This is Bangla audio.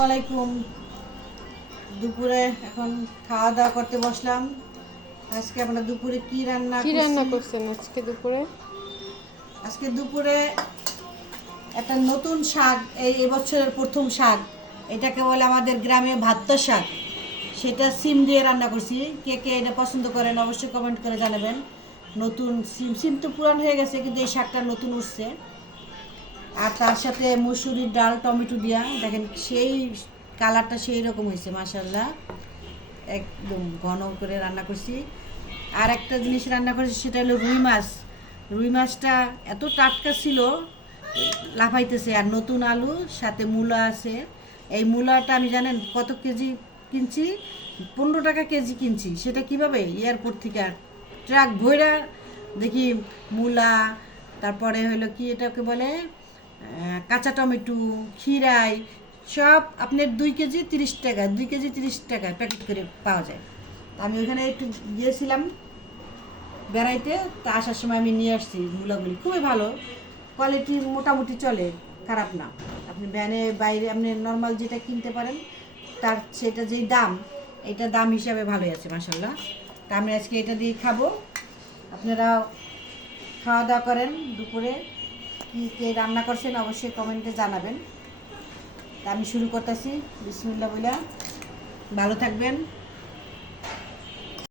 আসসালামু আলাইকুম। দুপুরে এখন খাওয়া দাওয়া করতে বসলাম। আজকে আমরা দুপুরে কি রান্না করছেন আজকে দুপুরে? আজকে দুপুরে একটা নতুন শাক, এই এবছরের প্রথম শাক, এটাকে বলে আমাদের গ্রামে ভাত্তা শাক। সেটা সিম দিয়ে রান্না করছি। কে কে এটা পছন্দ করেন অবশ্যই কমেন্ট করে জানাবেন। নতুন সিম সিম তো পুরান হয়ে গেছে, কিন্তু এই শাকটা নতুন উঠছে। আর তার সাথে মসুরির ডাল টমেটো দিয়া দেখেন, সেই কালারটা সেই রকম হয়েছে মাশাল্লাহ। একদম ঘন করে রান্না করছি। আর একটা জিনিস রান্না করেছি, সেটা হলো রুই মাছ। রুই মাছটা এত টাটকা ছিল, লাফাইতেছে। আর নতুন আলু, সাথে মূলা আছে। এই মূলাটা আমি জানেন কত কেজি কিনছি? 15 টাকা কেজি কিনছি। সেটা কিভাবে? এয়ারপোর্ট থেকে ট্রাক ভইরা দেখি মূলা, তারপরে হলো কি এটাকে বলে কাঁচা টমেটো, খিরাই, সব আপনার 2 কেজি 30 টাকা, 2 কেজি 30 টাকা প্যাকেট করে পাওয়া যায়। আমি ওইখানে একটু গিয়েছিলাম বেড়াইতে, তা আসার সময় আমি নিয়ে আসছি মূলাগুলি। খুবই ভালো কোয়ালিটি, মোটামুটি চলে, খারাপ না। আপনি ভ্যানে বাইরে আপনি নর্মাল যেটা কিনতে পারেন, তার সেটা যেই দাম, এটা দাম হিসাবে ভালোই আছে মাসাল্লাহ। তা আমি আজকে এটা দিয়ে খাবো। আপনারা খাওয়া দাওয়া করেন। দুপুরে কী কে রান্না করছেন অবশ্যই কমেন্টে জানাবেন। তা আমি শুরু করতেছি। বিসমিল্লাহ বইলা। ভালো থাকবেন।